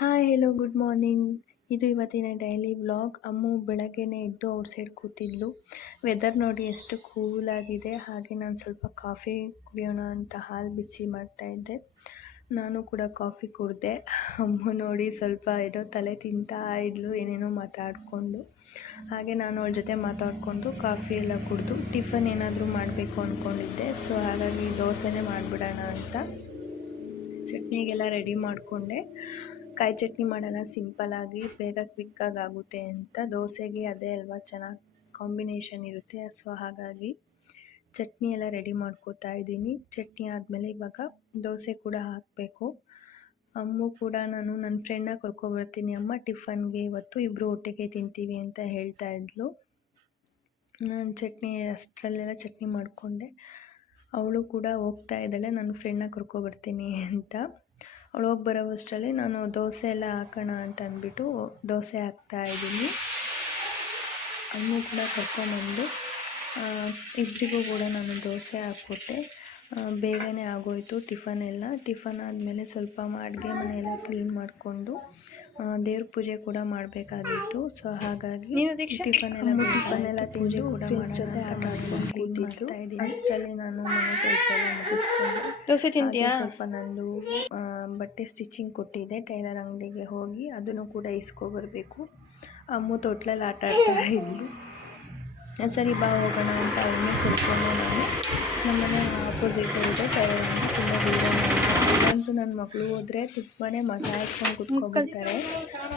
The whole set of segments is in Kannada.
Hi hello good morning. ಇದು ಇವತ್ತಿನ ಡೈಲಿ ವ್ಲಾಗ್. ಅಮ್ಮು ಬೆಳಗ್ಗೆನೇ ಎದ್ದು ಔಟ್ಸೈಡ್ ಕೂತಿದ್ಲು. ವೆದರ್ ನೋಡಿ ಎಷ್ಟು ಕೂಲಾಗಿದೆ. ಹಾಗೆ ನಾನು ಸ್ವಲ್ಪ ಕಾಫಿ ಕುಡಿಯೋಣ ಅಂತ ಹಾಲು ಬಿಸಿ ಮಾಡ್ತಾಯಿದ್ದೆ. ನಾನು ಕೂಡ ಕಾಫಿ ಕುಡಿದೆ. ಅಮ್ಮು ನೋಡಿ ಸ್ವಲ್ಪ ಏನೋ ತಲೆ ತಿಂತಾ ಇದ್ಲು, ಏನೇನೋ ಮಾತಾಡಿಕೊಂಡು. ಹಾಗೆ ನಾನು ಅವಳ ಜೊತೆ ಮಾತಾಡಿಕೊಂಡು ಕಾಫಿ ಎಲ್ಲ ಕುಡಿದು ಟಿಫನ್ ಏನಾದರೂ ಮಾಡಬೇಕು ಅಂದ್ಕೊಂಡಿದ್ದೆ. ಸೊ ಹಾಗಾಗಿ ದೋಸೆನೇ ಮಾಡಿಬಿಡೋಣ ಅಂತ ಚಟ್ನಿಗೆಲ್ಲ ರೆಡಿ ಮಾಡಿಕೊಂಡೆ. ಕಾಯಿ ಚಟ್ನಿ ಮಾಡೋಣ ಸಿಂಪಲ್ಲಾಗಿ, ಬೇಗ ಕ್ವಿಕ್ಕಾಗಿ ಆಗುತ್ತೆ ಅಂತ. ದೋಸೆಗೆ ಅದೇ ಅಲ್ವಾ ಚೆನ್ನಾಗಿ ಕಾಂಬಿನೇಷನ್ ಇರುತ್ತೆ. ಸೊ ಹಾಗಾಗಿ ಚಟ್ನಿ ಎಲ್ಲ ರೆಡಿ ಮಾಡ್ಕೋತಾ ಇದ್ದೀನಿ. ಚಟ್ನಿ ಆದಮೇಲೆ ಇವಾಗ ದೋಸೆ ಕೂಡ ಹಾಕಬೇಕು. ಅಮ್ಮು ಕೂಡ ನಾನು ನನ್ನ ಫ್ರೆಂಡ್ನ ಕರ್ಕೊಬರ್ತೀನಿ ಅಮ್ಮ ಟಿಫನ್ಗೆ, ಇವತ್ತು ಇಬ್ಬರು ಒಟ್ಟಿಗೆ ತಿಂತೀವಿ ಅಂತ ಹೇಳ್ತಾ ಇದ್ಲು. ನಾನು ಚಟ್ನಿ ಅಷ್ಟರಲ್ಲೆಲ್ಲ ಚಟ್ನಿ ಮಾಡಿಕೊಂಡೆ. ಅವಳು ಕೂಡ ಹೋಗ್ತಾ ಇದ್ದಾಳೆ ನನ್ನ ಫ್ರೆಂಡ್ನ ಕರ್ಕೊಬರ್ತೀನಿ ಅಂತ. ಅವಳು ಹೋಗಿ ಬರೋವಷ್ಟರಲ್ಲಿ ನಾನು ದೋಸೆ ಎಲ್ಲ ಹಾಕೋಣ ಅಂತ ಅಂದ್ಬಿಟ್ಟು ದೋಸೆ ಹಾಕ್ತಾಯಿದ್ದೀನಿ. ಅಮ್ಮು ಕೂಡ ಕರ್ಕೊಂಬಂದು ಇಬ್ಬರಿಗೂ ಕೂಡ ನಾನು ದೋಸೆ ಹಾಕ್ಕೊಟ್ಟೆ. ಬೇಗನೆ ಆಗೋಯಿತು ಟಿಫನ್ ಎಲ್ಲ. ಟಿಫನ್ ಆದಮೇಲೆ ಸ್ವಲ್ಪ ಅಡುಗೆ ಮನೆಯೆಲ್ಲ ಕ್ಲೀನ್ ಮಾಡಿಕೊಂಡು ದೇವ್ರ ಪೂಜೆ ಕೂಡ ಮಾಡಬೇಕಾಗಿತ್ತು. ಸೊ ಹಾಗಾಗಿ ಟಿಫನ್ ಎಲ್ಲ ಪೂಜೆ ಕೂಡ ಜೊತೆ ಆಟ ಆಡ್ಕೊಂಡು ಕ್ಲೀನ್ ಮಾಡ್ತಾ ಇದ್ದೀನಿ. ಅಷ್ಟರಲ್ಲಿ ನಾನು ಮನೆ ಕೆಲಸ ಎಲ್ಲ ಮುಗಿಸ್ಕೊಂಡು ದೋಸೆ ತಿಂತೀಯಾ ಸ್ವಲ್ಪ ನಂದು ಬಟ್ಟೆ ಸ್ಟಿಚಿಂಗ್ ಕೊಟ್ಟಿದ್ದೆ ಟೈಲರ್ ಅಂಗಡಿಗೆ ಹೋಗಿ ಅದನ್ನು ಕೂಡ ಇಸ್ಕೊಬರ್ಬೇಕು. ಅಮ್ಮು ತೊಟ್ಲಲ್ಲಿ ಆಟ ಆಡ್ತಾ ಇದ್ಲು. ಸರಿ ಬಾ ಹೋಗೋಣ ಅಂತ ಅವನ್ನ ಕರ್ಕೊಂಡು ನಾನು ನಮ್ಮನೆ ಆಪೋಸಿಟ್ ಇದೆ ಟೈಲರ್ ಅಂಗಡಿ, ತುಂಬ ದೂರ ಇಲ್ಲಂತೂ ನನ್ನ ಮಕ್ಕಳು ಹೋದರೆ ತುಂಬಾ ಮಾತಾಡ್ಕೊಂಡು ಕುತ್ಕೊಬಿಡ್ತಾರೆ.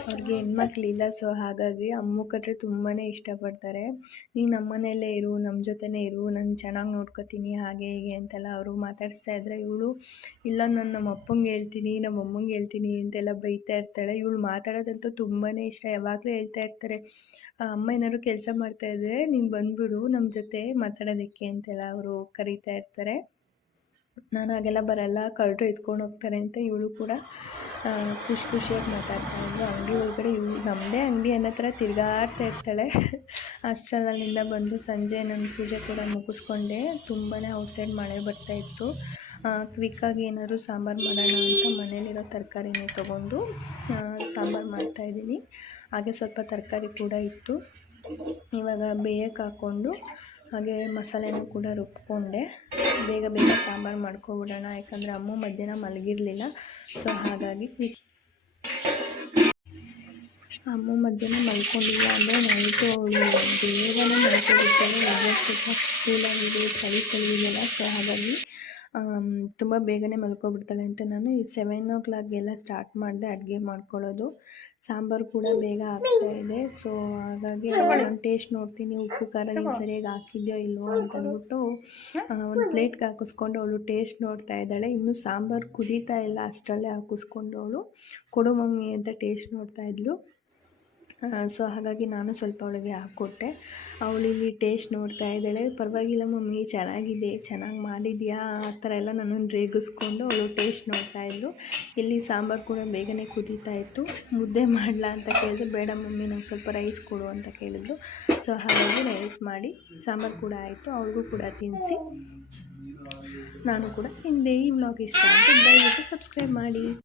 ಅವ್ರಿಗೆ ಹೆಣ್ಮಕ್ಳಿಲ್ಲ. ಸೊ ಹಾಗಾಗಿ ಅಮ್ಮು ಕಟ್ರೆ ತುಂಬಾ ಇಷ್ಟಪಡ್ತಾರೆ. ನೀನು ನಮ್ಮನೆಯಲ್ಲೇ ಇರು, ನಮ್ಮ ಜೊತೆನೇ ಇರು, ನಾನು ಚೆನ್ನಾಗಿ ನೋಡ್ಕೊತೀನಿ ಹಾಗೆ ಹೀಗೆ ಅಂತೆಲ್ಲ ಅವರು ಮಾತಾಡಿಸ್ತಾ ಇದ್ದರೆ, ಇವಳು ಇಲ್ಲ ನಾನು ನಮ್ಮ ಅಪ್ಪಂಗೆ ಹೇಳ್ತೀನಿ, ನಮ್ಮ ಅಮ್ಮಂಗೆ ಹೇಳ್ತೀನಿ ಅಂತೆಲ್ಲ ಬೈತಾ ಇರ್ತಾಳೆ. ಇವಳು ಮಾತಾಡೋದಂತೂ ತುಂಬಾ ಇಷ್ಟ. ಯಾವಾಗಲೂ ಹೇಳ್ತಾ ಇರ್ತಾರೆ, ಅಮ್ಮ ಏನಾದ್ರು ಕೆಲಸ ಮಾಡ್ತಾಯಿದ್ರೆ ನೀನು ಬಂದುಬಿಡು ನಮ್ಮ ಜೊತೆ ಮಾತಾಡೋದಕ್ಕೆ ಅಂತೆಲ್ಲ ಅವರು ಕರೀತಾ ಇರ್ತಾರೆ. ನಾನು ಹಾಗೆಲ್ಲ ಬರಲ್ಲ, ಕಳ್ಳರು ಎತ್ಕೊಂಡು ಹೋಗ್ತಾರೆ ಅಂತ ಇವಳು ಕೂಡ ಖುಷಿಯಾಗಿ ಮಾತಾಡ್ತಾ ಇದ್ಳು. ಅಂಗಡಿ ಒಳಗಡೆ ಇವಳು ನಮ್ಮದೇ ಅಂಗಡಿ ಅನ್ನೋ ಥರ ತಿರುಗಾಡ್ತಾ ಇರ್ತಾಳೆ. ಅಷ್ಟರಲ್ಲಿಂದ ಬಂದು ಸಂಜೆ ನನ್ನ ಪೂಜೆ ಕೂಡ ಮುಗಿಸ್ಕೊಂಡೆ. ತುಂಬಾ ಔಟ್ಸೈಡ್ ಮಳೆ ಬರ್ತಾಯಿತ್ತು. ಕ್ವಿಕ್ಕಾಗಿ ಏನಾದರೂ ಸಾಂಬಾರು ಮಾಡೋಣ ಅಂತ ಮನೇಲಿರೋ ತರಕಾರಿನೇ ತೊಗೊಂಡು ಸಾಂಬಾರು ಮಾಡ್ತಾಯಿದ್ದೀನಿ. ಹಾಗೆ ಸ್ವಲ್ಪ ತರಕಾರಿ ಕೂಡ ಇತ್ತು. ಇವಾಗ ಬೇಯಕ್ಕೆ ಹಾಕ್ಕೊಂಡು ಹಾಗೆ ಮಸಾಲೆನೂ ಕೂಡ ರುಬ್ಕೊಂಡೆ. ಬೇಗ ಸಾಂಬಾರು ಮಾಡ್ಕೊಬಿಡೋಣ, ಯಾಕಂದರೆ ಅಮ್ಮು ಮಧ್ಯಾಹ್ನ ಮಲಗಿರಲಿಲ್ಲ. ಸೊ ಹಾಗಾಗಿ ಅಮ್ಮು ಮಧ್ಯಾಹ್ನ ಮಲ್ಕೊಂಡಿಲ್ಲ ಅಂದರೆ ನೈಟು ಅವಳು ಬೇಗನೆ ಮಲ್ಕೊಂಡಿರ್ತಾಳೆ. ಸ್ವಲ್ಪ ಕೂಲಾಗಿದೆ, ಚಳಿಗೆಲ್ಲ. ಸೊ ಹಾಗಾಗಿ ತುಂಬ ಬೇಗನೆ ಮಲ್ಕೊಬಿಡ್ತಾಳೆ ಅಂತ ನಾನು ಈ 7 o'clockಗೆಲ್ಲ ಸ್ಟಾರ್ಟ್ ಮಾಡಿದೆ ಅಡುಗೆ ಮಾಡ್ಕೊಳ್ಳೋದು. ಸಾಂಬಾರು ಕೂಡ ಬೇಗ ಆಗ್ತಾಯಿದೆ. ಸೊ ಹಾಗಾಗಿ ನಾನು ಟೇಸ್ಟ್ ನೋಡ್ತೀನಿ, ಉಪ್ಪು ಖಾರ ಸರಿಯಾಗಿ ಹಾಕಿದ್ಯೋ ಇಲ್ವೋ ಅಂತಂದ್ಬಿಟ್ಟು ಒಂದು ಪ್ಲೇಟ್ಗೆ ಹಾಕಿಸ್ಕೊಂಡು ಅವಳು ಟೇಸ್ಟ್ ನೋಡ್ತಾ ಇದ್ದಾಳೆ. ಇನ್ನೂ ಸಾಂಬಾರು ಕುದೀತಾ ಇಲ್ಲ, ಅಷ್ಟರಲ್ಲೇ ಹಾಕಿಸ್ಕೊಂಡು ಅವಳು ಕೊಡು ಮಮ್ಮಿ ಅಂತ ಟೇಸ್ಟ್ ನೋಡ್ತಾ ಇದ್ಲು. ಸೊ ಹಾಗಾಗಿ ನಾನು ಸ್ವಲ್ಪ ಅವಳಿಗೆ ಹಾಕ್ಕೊಟ್ಟೆ. ಅವಳು ಇಲ್ಲಿ ಟೇಸ್ಟ್ ನೋಡ್ತಾ ಇದ್ದಾಳೆ. ಪರವಾಗಿಲ್ಲ ಮಮ್ಮಿ, ಚೆನ್ನಾಗಿದೆ, ಚೆನ್ನಾಗಿ ಮಾಡಿದ್ಯಾ ಆ ಥರ ಎಲ್ಲ ನನ್ನನ್ನು ರೇಗಿಸ್ಕೊಂಡು ಅವಳು ಟೇಸ್ಟ್ ನೋಡ್ತಾ ಇದ್ಲು. ಇಲ್ಲಿ ಸಾಂಬಾರು ಕೂಡ ಬೇಗನೆ ಕುದೀತಾ ಇತ್ತು. ಮುದ್ದೆ ಮಾಡಲಾ ಅಂತ ಕೇಳಿದ್ರೆ, ಬೇಡ ಮಮ್ಮಿ ನಂಗೆ ಸ್ವಲ್ಪ ರೈಸ್ ಕೊಡು ಅಂತ ಕೇಳಿದ್ಲು. ಸೊ ಹಾಗಾಗಿ ರೈಸ್ ಮಾಡಿ ಸಾಂಬಾರು ಕೂಡ ಆಯಿತು. ಅವಳಿಗೂ ಕೂಡ ತಿನ್ನಿಸಿ ನಾನು ಕೂಡ ತಿಂದೆ. ಈ ವ್ಲಾಗ್ ಇಷ್ಟ ಅಂತ ದಯವಿಟ್ಟು ಸಬ್ಸ್ಕ್ರೈಬ್ ಮಾಡಿ.